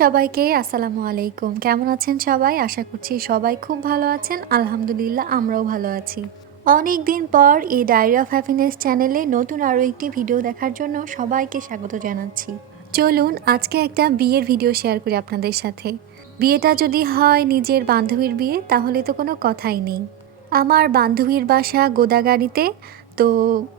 সবাইকে আসসালামু আলাইকুম। কেমন আছেন সবাই? আশা করছি সবাই খুব ভালো আছেন। আলহামদুলিল্লাহ আমরাও ভালো আছি। অনেক দিন পর এই ডায়েরি অফ হ্যাপিনেস চ্যানেলে নতুন আরও একটি ভিডিও দেখার জন্য সবাইকে স্বাগত জানাচ্ছি। চলুন আজকে একটা বিয়ের ভিডিও শেয়ার করি আপনাদের সাথে। বিয়েটা যদি হয় নিজের বান্ধবীর বিয়ে, তাহলে তো কোনো কথাই নেই। আমার বান্ধবীর বাসা গোদাগাড়িতে, তো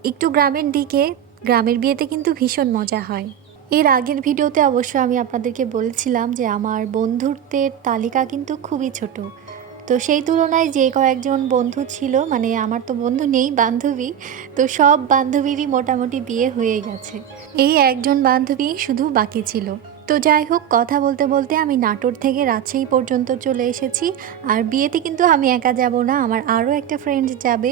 একটু গ্রামের দিকে, গ্রামের বিয়েতে কিন্তু ভীষণ মজা হয়। এর আগের ভিডিওতে অবশ্য আমি আপনাদেরকে বলেছিলাম যে আমার বন্ধুত্বের তালিকা কিন্তু খুবই ছোট। তো সেই তুলনায় যে কয়েকজন বন্ধু ছিল মানে আমার তো বন্ধু নেই, বান্ধবী, তো সব বান্ধবীরই মোটামুটি বিয়ে হয়ে গেছে। এই একজন বান্ধবী শুধু বাকি ছিল। তো যাই হোক, কথা বলতে বলতে আমি নাটোর থেকে রাজশাহী পর্যন্ত চলে এসেছি। আর বিয়েতে কিন্তু আমি একা যাব না, আমার আরও একটা ফ্রেন্ড যাবে।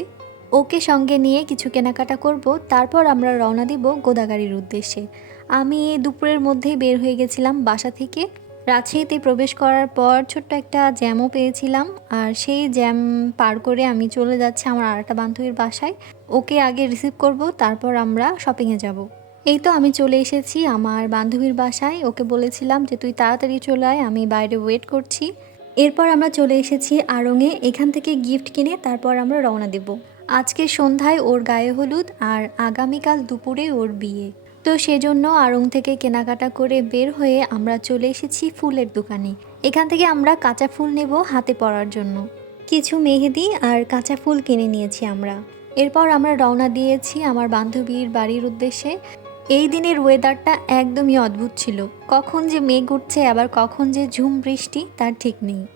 ওকে সঙ্গে নিয়ে কিছু কেনাকাটা করব, তারপর আমরা রওনা দিব গোদাগাড়ির উদ্দেশ্যে। আমি দুপুরের মধ্যেই বের হয়ে গেছিলাম বাসা থেকে। রাজশাহীতে প্রবেশ করার পর ছোট্ট একটা জ্যামও পেয়েছিলাম আর সেই জ্যাম পার করে আমি চলে যাচ্ছি আমার আর একটা বান্ধবীর বাসায়। ওকে আগে রিসিভ করব, তারপর আমরা শপিংয়ে যাব। এই তো আমি চলে এসেছি আমার বান্ধবীর বাসায়। ওকে বলেছিলাম যে, তুই তাড়াতাড়ি চলে আয়, আমি বাইরে ওয়েট করছি। এরপর আমরা চলে এসেছি আড়ংয়ে এখান থেকে গিফট কিনে তারপর আমরা রওনা দেব। আজকে সন্ধ্যায় ওর গায়ে হলুদ আর আগামীকাল দুপুরে ওর বিয়ে। তো সেজন্য আড়ং থেকে কেনাকাটা করে বের হয়ে আমরা চলে এসেছি ফুলের দোকানে। এখান থেকে আমরা কাঁচা ফুল নেব হাতে পরার জন্য। কিছু মেহেদি আর কাঁচা ফুল কিনে নিয়েছি আমরা। এরপর আমরা রওনা দিয়েছি আমার বান্ধবীর বাড়ির উদ্দেশ্যে। এই দিনের ওয়েদারটা একদমই অদ্ভুত ছিল। কখন যে মেঘ উঠছে, আবার কখন যে ঝুম বৃষ্টি, তার ঠিক নেই।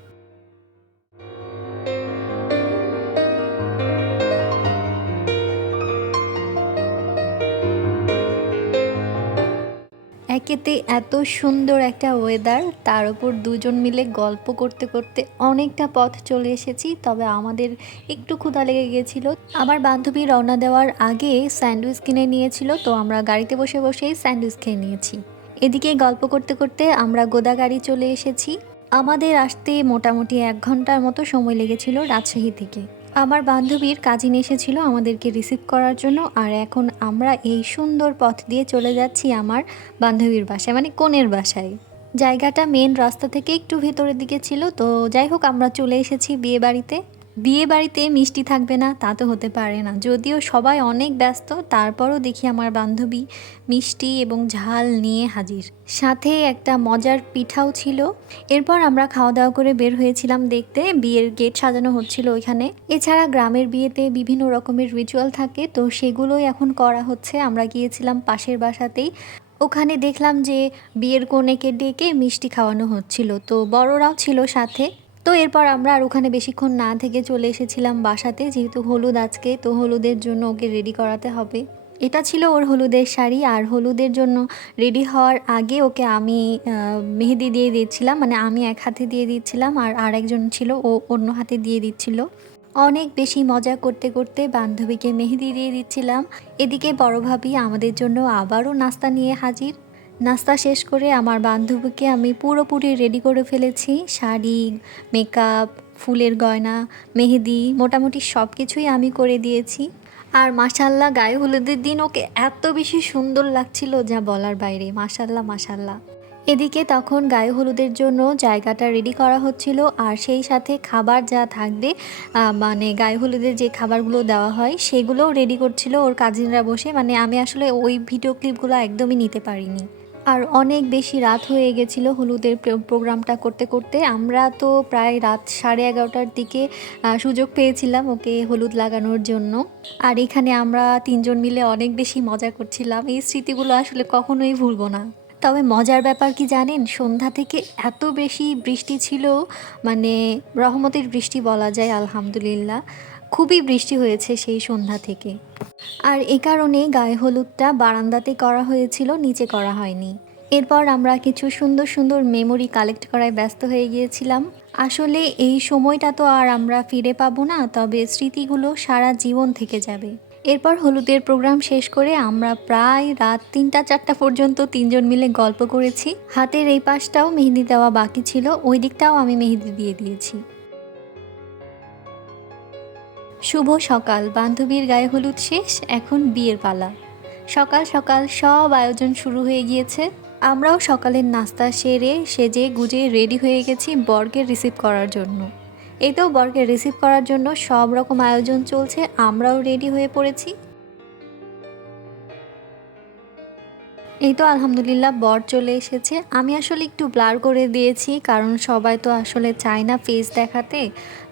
একেতে এত সুন্দর একটা ওয়েদার তার উপর দুজন মিলে গল্প করতে করতে অনেকটা পথ চলে এসেছি, তবে আমাদের একটু ক্ষুধা লেগে গিয়েছিল। আমার বান্ধবী রওনা দেওয়ার আগে স্যান্ডউইচ কিনে নিয়েছিল, তো আমরা গাড়িতে বসে বসেই স্যান্ডউইচ খেয়ে নিয়েছি। এদিকে গল্প করতে করতে আমরা গোদা গাড়ি চলে এসেছি। আমাদের আসতে মোটামুটি এক ঘণ্টার মতো সময় লেগেছিল রাজশাহী থেকে। আমার বান্ধবীর কাজিন এসেছিল আমাদেরকে রিসিভ করার জন্য, আর এখন আমরা এই সুন্দর পথ দিয়ে চলে যাচ্ছি আমার বান্ধবীর বাসায় মানে কোনের বাসায়। জায়গাটা মেন রাস্তা থেকে একটু ভেতরের দিকে ছিল, তো যাই হোক আমরা চলে এসেছি বিয়ে বাড়িতে বিয়ে বাড়িতে মিষ্টি থাকবে না, তা তো হতে পারে না। যদিও সবাই অনেক ব্যস্ত, তারপরও দেখি আমার বান্ধবী মিষ্টি এবং ঝাল নিয়ে হাজির। সাথে একটা মজার পিঠাও ছিল। এরপর আমরা খাওয়া দাওয়া করে বের হয়েছিলাম দেখতে। বিয়ের গেট সাজানো হচ্ছিল ওইখানে। এছাড়া গ্রামের বিয়েতে বিভিন্ন রকমের রিচুয়াল থাকে, তো সেগুলোই এখন করা হচ্ছে। আমরা গিয়েছিলাম পাশের বাসাতেই। ওখানে দেখলাম যে বিয়ের কনেকে ডেকে মিষ্টি খাওয়ানো হচ্ছিল। তো বড়রাও ছিল সাথে। তো এরপর আমরা আর ওখানে বেশিক্ষণ না থেকে চলে এসেছিলাম বাসাতে, যেহেতু হলুদ আজকে, তো হলুদের জন্য ওকে রেডি করাতে হবে। এটা ছিল ওর হলুদের শাড়ি, আর হলুদের জন্য রেডি হওয়ার আগে ওকে আমি মেহেদি দিয়ে দিচ্ছিলাম মানে আমি এক হাতে দিয়ে দিচ্ছিলাম আর আরেকজন ছিল, ও অন্য হাতে দিয়ে দিচ্ছিল। অনেক বেশি মজা করতে করতে বান্ধবীকে মেহেদি দিয়ে দিচ্ছিলাম। এদিকে বড় ভাবি আমাদের জন্য আবারও নাস্তা নিয়ে হাজির। নাস্তা শেষ করে আমার বান্ধবীকে আমি পুরোপুরি রেডি করে ফেলেছি। শাড়ি মেকআপ ফুলের গয়না, মেহেদি, মোটামুটি সব কিছুই আমি করে দিয়েছি। আর মাসাল্লাহ গায়ে হলুদের দিন ওকে এত বেশি সুন্দর লাগছিল যা বলার বাইরে। মাসাল্লাহ মাসাল্লাহ এদিকে তখন গায়ে হলুদের জন্য জায়গাটা রেডি করা হচ্ছিল আর সেই সাথে খাবার যা থাকবে মানে গায়ে হলুদের যে খাবারগুলো দেওয়া হয় সেগুলোও রেডি করছিল ওর কাজিনরা বসে। মানে আমি আসলে ওই ভিডিও ক্লিপগুলো একদমই নিতে পারিনি। আর অনেক বেশি রাত হয়ে গেছিল হলুদের প্রোগ্রামটা করতে করতে। আমরা তো প্রায় রাত সাড়ে এগারোটার দিকে সুযোগ পেয়েছিলাম ওকে হলুদ লাগানোর জন্য। আর এখানে আমরা তিনজন মিলে অনেক বেশি মজা করছিলাম। এই স্মৃতিগুলো আসলে কখনোই ভুলবো না। তবে মজার ব্যাপার কি জানেন? সন্ধ্যা থেকে এত বেশি বৃষ্টি ছিল মানে রহমতের বৃষ্টি বলা যায়, আলহামদুলিল্লাহ। খুবই বৃষ্টি হয়েছে সেই সন্ধ্যা থেকে। আর এ কারণে গায়ে হলুদটা বারান্দাতে করা হয়েছিল, নিচে করা হয়নি। এরপর আমরা কিছু সুন্দর সুন্দর মেমোরি কালেক্ট করায় ব্যস্ত হয়ে গিয়েছিলাম। আসলে এই সময়টা তো আর আমরা ফিরে পাবো না, তবে স্মৃতিগুলো সারা জীবন থেকে যাবে। এরপর হলুদের প্রোগ্রাম শেষ করে আমরা প্রায় রাত তিনটা, চারটা পর্যন্ত তিনজন মিলে গল্প করেছি। হাতের এই পাশটাও মেহেদি দেওয়া বাকি ছিল, ওই দিকটাও আমি মেহেদি দিয়ে দিয়েছি। শুভ সকাল, বান্ধবীর গায়ে হলুদ শেষ, এখন বিয়ের পালা। সকাল সকাল সব আয়োজন শুরু হয়ে গিয়েছে। আমরাও সকালের নাস্তা সেরে, সেজে গুজে রেডি হয়ে গেছি বর্গের রিসিভ করার জন্য। এতেও বরকে রিসিভ করার জন্য সব রকম আয়োজন চলছে, আমরাও রেডি হয়ে পড়েছি। এই তো আলহামদুলিল্লাহ বর চলে এসেছে। আমি আসলে একটু ব্লার করে দিয়েছি, কারণ সবাই তো আসলে চায় না ফেস দেখাতে।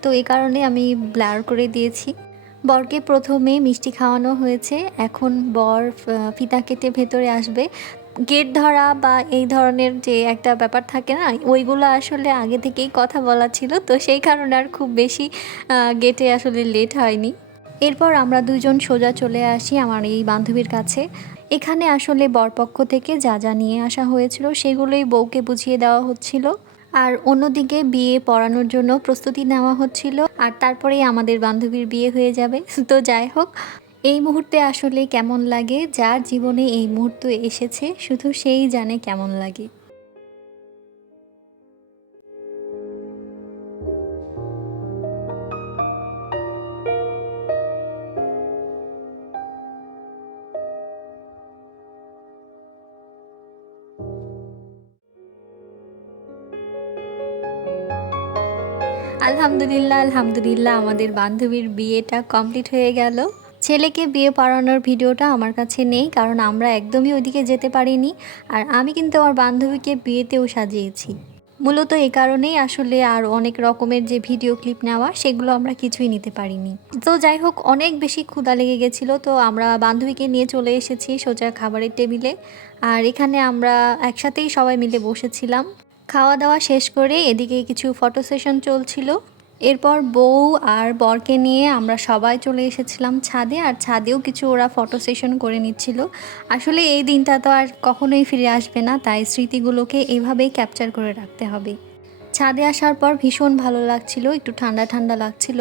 তো এই কারণে আমি ব্লার করে দিয়েছি। বরকে প্রথমে মিষ্টি খাওয়ানো হয়েছে। এখন বর ফিতা কেটে ভেতরে আসবে। গেট ধরা বা এই ধরনের যে একটা ব্যাপার থাকে না, ওইগুলো আসলে আগে থেকেই কথা বলা ছিল, তো সেই কারণে আর খুব বেশি গেটে আসলে লেট হয়নি। এরপর আমরা দুজন সোজা চলে আসি আমার এই বান্ধবীর কাছে। এখানে আসলে বরপক্ষ থেকে যা যা নিয়ে আসা হয়েছিল সেগুলোই বউকে বুঝিয়ে দেওয়া হচ্ছিল। আর অন্যদিকে বিয়ে পড়ানোর জন্য প্রস্তুতি নেওয়া হচ্ছিল। আর তারপরেই আমাদের বান্ধবীর বিয়ে হয়ে যাবে। তো যাই হোক, এই মুহূর্তে আসলে কেমন লাগে? যার জীবনে এই মুহূর্ত এসেছে, শুধু সেই জানে কেমন লাগে। আলহামদুলিল্লাহ আলহামদুলিল্লাহ। আমাদের বান্ধবীর বিয়েটা কমপ্লিট হয়ে গেল। ছেলেকে বিয়ে পড়ানোর ভিডিওটা আমার কাছে নেই, কারণ আমরা একদমই ওইদিকে যেতে পারিনি। আর আমি কিন্তু আমার বান্ধবীকে বিয়েতেও সাজিয়েছি। মূলত এই কারণেই আসলে আর অনেক রকমের যে ভিডিও ক্লিপ নেওয়া, সেগুলো আমরা কিছুই নিতে পারিনি। তো যাই হোক, অনেক বেশি ক্ষুধা লেগে গেছিল। তো আমরা বান্ধবীকে নিয়ে চলে এসেছি সোজা খাবারের টেবিলে। আর এখানে আমরা একসাথেই সবাই মিলে বসেছিলাম। খাওয়া দাওয়া শেষ করে এদিকে কিছু ফটো সেশন চলছিল। এরপর বউ আর বরকে নিয়ে আমরা সবাই চলে এসেছিলাম ছাদে, আর ছাদেও কিছু ওরা ফটো সেশন করে নিচ্ছিল। আসলে এই দিনটা তো আর কখনোই ফিরে আসবে না, তাই স্মৃতিগুলোকে এভাবেই ক্যাপচার করে রাখতে হবে। ছাদে আসার পর ভীষণ ভালো লাগছিল, একটু ঠান্ডা ঠান্ডা লাগছিল।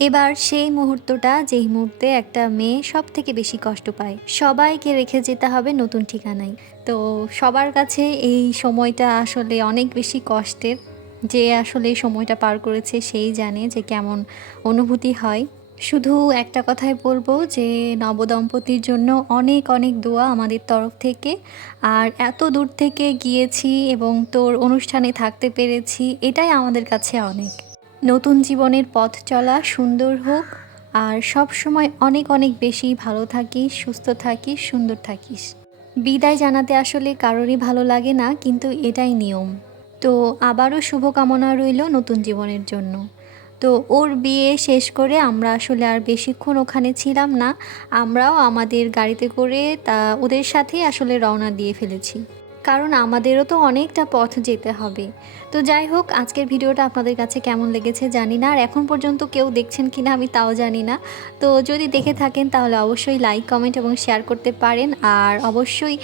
এবার সেই মুহূর্তটা যেই মুহূর্তে একটা মেয়ে সব থেকে বেশি কষ্ট পায়। সবাইকে রেখে যেতে হবে নতুন ঠিকানায়। তো সবার কাছে এই সময়টা আসলে অনেক বেশি কষ্টের। যে আসলে সময়টা পার করেছে সেই জানে যে কেমন অনুভূতি হয়। শুধু একটা কথাই বলব যে নবদম্পতির জন্য অনেক অনেক দোয়া আমাদের তরফ থেকে। আর এত দূর থেকে গিয়েছি এবং তোর অনুষ্ঠানে থাকতে পেরেছি, এটাই আমাদের কাছে অনেক। নতুন জীবনের পথ চলা সুন্দর হোক, আর সব সময় অনেক অনেক বেশি ভালো থাকিস, সুস্থ থাকিস, সুন্দর থাকিস। বিদায় জানাতে আসলে কারোরই ভালো লাগে না, কিন্তু এটাই নিয়ম। তো আবারও শুভকামনা রইল নতুন জীবনের জন্য। তো ওর বিয়ে শেষ করে আমরা আসলে আর বেশিক্ষণ ওখানে ছিলাম না, আমরাও আমাদের গাড়িতে করে তা ওদের সাথেই আসলে রওনা দিয়ে ফেলেছি। কারণ আমাদেরও তো অনেকটা পথ যেতে হবে। তো যাই হোক, আজকের ভিডিওটা আপনাদের কাছে কেমন লেগেছে জানি না, আর এখন পর্যন্ত কেউ দেখছেন কিনা আমি তাও জানি না। তো যদি দেখে থাকেন তাহলে অবশ্যই লাইক, কমেন্ট এবং শেয়ার করতে পারেন, আর অবশ্যই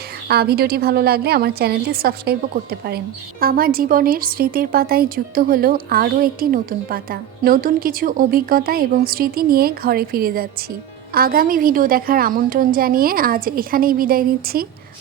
ভিডিওটি ভালো লাগলে আমার চ্যানেলটি সাবস্ক্রাইবও করতে পারেন। আমার জীবনের স্মৃতির পাতায় যুক্ত হলো আরও একটি নতুন পাতা। নতুন কিছু অভিজ্ঞতা এবং স্মৃতি নিয়ে ঘরে ফিরে যাচ্ছি। আগামী ভিডিও দেখার আমন্ত্রণ জানিয়ে আজ এখানেই বিদায় নিচ্ছি।